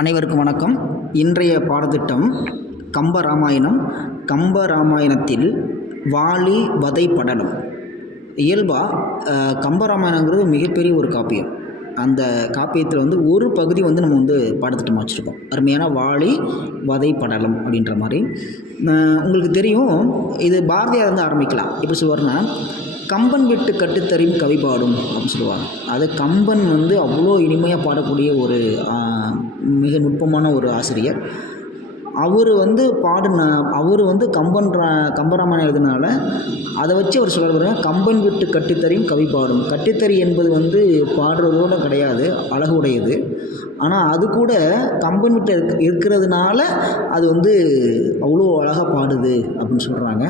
அனைவருக்கும் வணக்கம். இன்றைய பாடத்திட்டம் கம்ப ராமாயணம் கம்ப ராமாயணத்தில் வாலி வதை படலம். இயல்பாக கம்ப ராமாயணங்கிறது மிகப்பெரிய ஒரு காப்பியம். அந்த காப்பியத்தில் வந்து ஒரு பகுதி வந்து நம்ம வந்து பாடத்திட்டமாக வச்சுருக்கோம். அருமையான வாலி வதை படலம் அப்படின்ற மாதிரி. உங்களுக்கு தெரியும் இது பாரதியார் வந்து ஆரம்பிக்கலாம். எப்படி சொல்லுவார்னா கம்பன் விட்டு கட்டுத்தறியும் கவி பாடும் அப்படின்னு சொல்லுவாங்க. அது கம்பன் வந்து அவ்வளோ இனிமையாக பாடக்கூடிய ஒரு மிக நுட்பமான ஒரு ஆசிரியர். அவர் வந்து பாடின அவர் வந்து கம்பன் ரா- கம்பராமாயணம் எழுதினால அதை வச்சு அவர் சொல்கிறார் கம்பன் விட்டு கட்டித்தறியும் கவி பாடும். கட்டித்தறி என்பது வந்து பாடுறதோட கிடையாது அழகுடையது ஆனால் அது கூட கம்பன் விட்டு இருக் இருக்கிறதுனால அது வந்து அவ்வளோ அழகாக பாடுது அப்படின்னு சொல்கிறாங்க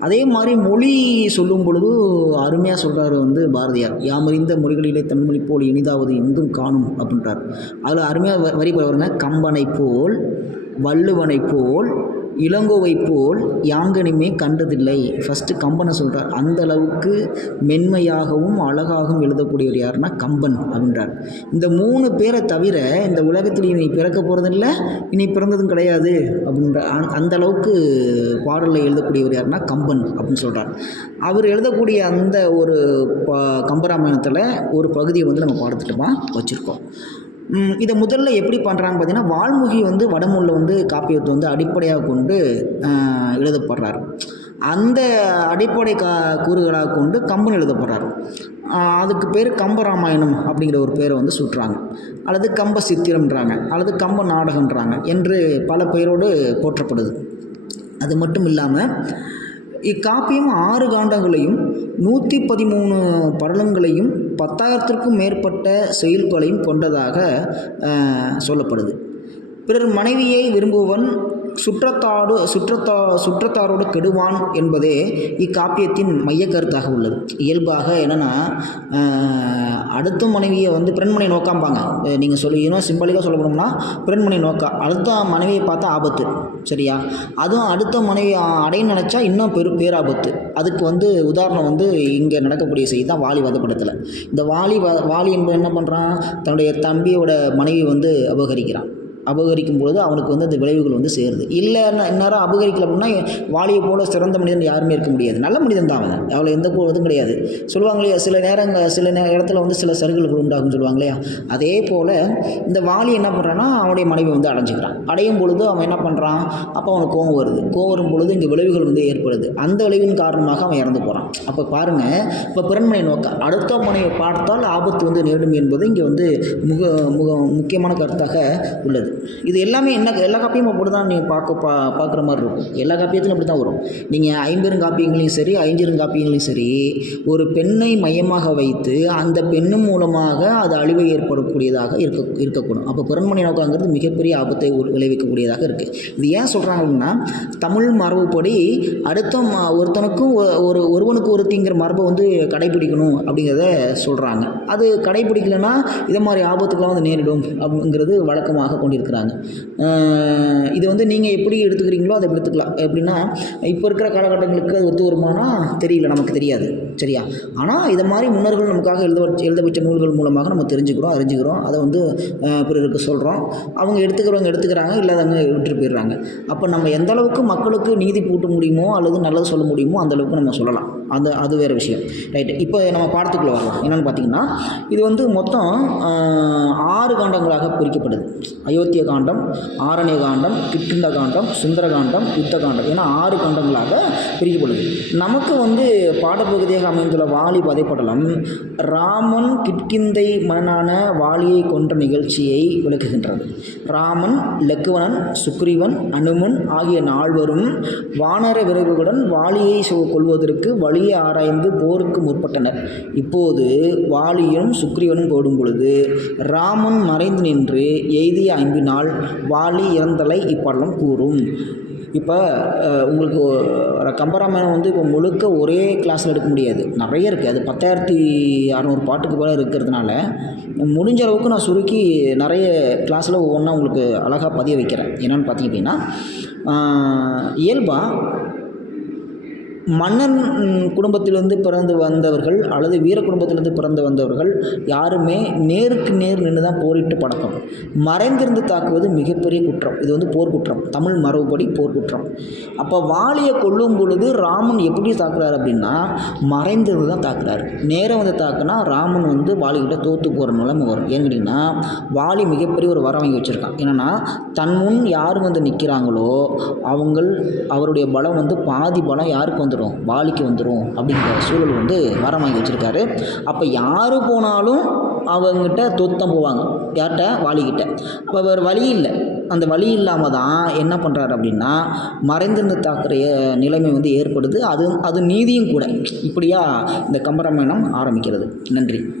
அதே மாதிரி மொழி சொல்லும் பொழுது அருமையாக சொல்கிறாரு வந்து பாரதியார். யாமறிந்த மொழிகளிலே தமிழ்மொழி போல் இனிதாவது எங்கும் காணும் அப்படின்றார். அதில் அருமையாக வரி வருங்க. கம்பனை போல் வள்ளுவனை போல் இளங்கோவை போல் யாங்கனுமே கண்டதில்லை. ஃபஸ்ட்டு கம்பனை சொல்கிறார் அந்த அளவுக்கு மென்மையாகவும் அழகாகவும் எழுதக்கூடியவர் யாருன்னா கம்பன் அப்படின்றார். இந்த மூணு பேரை தவிர இந்த உலகத்தில் இனி பிறக்க போகிறதில்ல இனி பிறந்ததும் கிடையாது அப்படின்ற அந்த- அளவுக்கு பாடலை எழுதக்கூடியவர் யாருன்னா கம்பன் அப்படின்னு சொல்கிறார் அவர் எழுதக்கூடிய அந்த ஒரு ப கம்பராமாயணத்தில் ஒரு பகுதியை வந்து நம்ம பாடத்திட்டமாக வச்சுருக்கோம். இதை முதல்ல எப்படி பண்ணுறாங்க பார்த்தீங்கன்னா வால்மீகி வந்து வடமூலில் வந்து காப்பியத்தை வந்து அடிப்படையாக கொண்டு எழுதப்படுறார். அந்த அடிப்படை கா கூறுகளாக கொண்டு கம்பன் எழுதப்படுறார். அதுக்கு பேர் கம்பராமாயணம் அப்படிங்கிற ஒரு பேரை வந்து சுட்டுறாங்க. அல்லது கம்ப சித்திரம்ன்றாங்க அல்லது கம்ப நாடகம்ன்றாங்க என்று பல பெயரோடு போற்றப்படுது. அது மட்டும் இல்லாமல் இக்காப்பியம் ஆறு காண்டங்களையும் நூற்றி பதிமூணு படலங்களையும் பத்தாயிரத்திற்கும் மேற்பட்ட செயல்களையும் கொண்டதாக சொல்லப்படுது. பிறர் மனைவியை விரும்புவன் சுற்றத்தாடு சுற்றத்தா சுற்றத்தாரோடு கெடுவான் என்பதே இக்காப்பியத்தின் மையக்கருத்தாக உள்ளது. இயல்பாக என்னென்னா அடுத்த மனைவியை வந்து பெண்மனை நோக்காம்பாங்க. நீங்கள் சொல்லி இன்னும் சிம்பளிக்காக சொல்ல போனோம்னா பெண்மனை நோக்கா. அடுத்த மனைவியை பார்த்தா ஆபத்து சரியா? அதுவும் அடுத்த மனைவி அடைய நினச்சா இன்னும் பெரு பேராபத்து. அதுக்கு வந்து உதாரணம் வந்து இங்கே நடக்கக்கூடிய செய்தி தான் வாலி வதப்படத்தில். இந்த வாலி வ வாலி என்பது என்ன பண்ணுறான் தன்னுடைய தம்பியோட மனைவி வந்து அபகரிக்கிறான். அபகரிக்கும் பொழுது அவனுக்கு வந்து அந்த விளைவுகள் வந்து சேருது. இல்லை இந்நேரம் அபகரிக்கல அப்படின்னா வாலியை போல சிறந்த மனிதன் யாருமே இருக்க முடியாது. நல்ல மனிதன் தான் அவன். அவ்வளோ எந்த இதுவும் கிடையாது. சொல்லுவாங்க இல்லையா சில நேரங்கள் சில நே இடத்துல வந்து சில சருகல்கள் உண்டாகும் சொல்லுவாங்க இல்லையா? அதே போல் இந்த வாலி என்ன பண்ணுறான்னா அவனுடைய மனைவி வந்து அடைஞ்சிக்கிறான். அடையும் பொழுது அவன் என்ன பண்ணுறான் அப்போ அவனுக்கு கோவம் வருது. கோவம் வரும் பொழுது இங்கே விளைவுகள் வந்து ஏற்படுது. அந்த விளைவின் காரணமாக அவன் இறந்து போகிறான் அப்போ பாருங்கள் இப்போ பிறன்மனை நோக்க அடுத்த மனையை பார்த்தால் ஆபத்து வந்து நேடும் என்பது இங்கே வந்து முக முக முக்கியமான கருத்தாக உள்ளது. இது எல்லாமே என்ன எல்லா காப்பியும் அப்படி தான் நீங்கள் பார்க்க பா பார்க்குற மாதிரி இருக்கும். எல்லா காப்பியத்திலும் அப்படி தான் வரும் நீங்கள் ஐம்பெருங்காப்பியங்களையும் சரி ஐஞ்சிருங்காப்பியங்களையும் சரி ஒரு பெண்ணை மையமாக வைத்து அந்த பெண்ணும் மூலமாக அது அழிவை ஏற்படக்கூடியதாக இருக்க இருக்கக்கூடும். அப்போ பிறன்மனை நோக்கங்கிறது மிகப்பெரிய ஆபத்தை விளைவிக்கக்கூடியதாக இருக்குது இது ஏன் சொல்கிறாங்க அப்படின்னா தமிழ் மரபுப்படி அடுத்த ஒருத்தனுக்கும் ஒ- ஒரு ஒருவனுக்கு ஒருத்திங்கிற மரபை வந்து கடைபிடிக்கணும் அப்படிங்கிறத சொல்கிறாங்க அது கடைபிடிக்கலைன்னா இதை மாதிரி ஆபத்துக்கெல்லாம் வந்து நேரிடும் அப்படிங்கிறது வழக்கமாக கொண்டிருக்கு அஹ் இது வந்து நீங்கள் எப்படி எடுத்துக்கிறீங்களோ அதை எடுத்துக்கலாம். எப்படின்னா இப்போ இருக்கிற காலகட்டங்களுக்கு அது ஒத்து வருமானா தெரியல நமக்கு தெரியாது. சரியா? ஆனால் இதை மாதிரி முன்னர்கள் நமக்காக எழுத வச்ச- எழுத வச்ச நூல்கள் மூலமாக நம்ம தெரிஞ்சுக்கிறோம் அறிஞ்சுக்கிறோம். அதை வந்து பிறருக்கு சொல்கிறோம் அவங்க எடுத்துக்கிறவங்க எடுத்துக்கிறாங்க இல்லாதவங்க விட்டுட்டு போயிடுறாங்க. அப்போ நம்ம எந்த அளவுக்கு மக்களுக்கு நீதி பூட்ட முடியுமோ அல்லது நல்லது சொல்ல முடியுமோ அந்த அளவுக்கு நம்ம சொல்லலாம். அந்த அது வேறு விஷயம். ரைட்டு. இப்போ நம்ம பாடத்துக்குள்ளே வரலாம். என்னென்னு பார்த்தீங்கன்னா இது வந்து மொத்தம் ஆறு காண்டங்களாக பிரிக்கப்படுது. அயோத்திய காண்டம் ஆரண்ய காண்டம் கிட்டுண்ட காண்டம் சுந்தர காண்டம் யுத்த காண்டம் என ஆறு காண்டங்களாக பிரிக்கப்படுது நமக்கு வந்து பாடப்பகுதியாக அமைந்துள்ள வாலி பதைப்படலம் ராமன் கிட்கிந்தை மன்னனான வாலியை கொன்ற நிகழ்ச்சியை விளக்குகின்றது. ராமன் லக்குவனன் சுக்ரீவன் அனுமன் ஆகிய நால்வரும் வானர விரைவுகளுடன் வாலியை கொள்வதற்கு வழியை ஆராய்ந்து போருக்கு முற்பட்டனர். இப்போது வாலியும் சுக்ரீவனும் போடும் பொழுது ராமன் மறைந்து நின்று எய்திய நாள் வாலி இறந்தலை இப்படலம் கூறும். இப்போ உங்களுக்கு கம்பராமாயணம் வந்து இப்போ முழுக்க ஒரே கிளாஸில் எடுக்க முடியாது. நிறைய இருக்குது அது பத்தாயிரத்தி அறநூறு பாட்டுக்கு போல இருக்கிறதுனால முடிஞ்ச அளவுக்கு நான் சுருக்கி நிறைய கிளாஸில் ஒவ்வொன்றா உங்களுக்கு அழகாக பதிய வைக்கிறேன். என்னென்னு பார்த்தீங்க அப்படின்னா இயல்பாக மன்னன் குடும்பத்திலிருந்து பிறந்து வந்தவர்கள் அல்லது வீர குடும்பத்திலிருந்து பிறந்து வந்தவர்கள் யாருமே நேருக்கு நேர் நின்று தான் போரிட்டு பழக்கம். மறைந்திருந்து தாக்குவது மிகப்பெரிய குற்றம். இது வந்து போர்க்குற்றம் தமிழ் மரபுப்படி போர்க்குற்றம் அப்போ வாலியை கொல்லும் பொழுது ராமன் எப்படி தாக்குறாரு அப்படின்னா மறைந்திருந்து தான் தாக்குறாரு. நேரம் வந்து தாக்குனா ராமன் வந்து வாலிகிட்ட தோற்று போகிற நிலைமை வரும். ஏன்னு கேட்டிங்கன்னா வாலி மிகப்பெரிய ஒரு வரம் வாங்கி வச்சுருக்கான். என்னென்னா தன் முன் யார் வந்து நிற்கிறாங்களோ அவங்கள் அவருடைய பலம் வந்து பாதி பலம் யாருக்கு வந்துடும் வாலிக்கு வந்துடும் அப்படிங்கிற சூழல் வந்து வரம் வாங்கி வச்சுருக்காரு. அப்போ யார் போனாலும் அவங்ககிட்ட தொத்தம் போவாங்க. யார்கிட்ட? வாலிக்கிட்ட அப்போ வேறு வழி இல்லை. அந்த வழி இல்லாமல் தான் என்ன பண்ணுறாரு அப்படின்னா மறைந்திருந்து தாக்குற நிலைமை வந்து ஏற்படுது. அது அது நீதியும் கூட. இப்படியா இந்த கம்பராமாயணம் ஆரம்பிக்கிறது. நன்றி.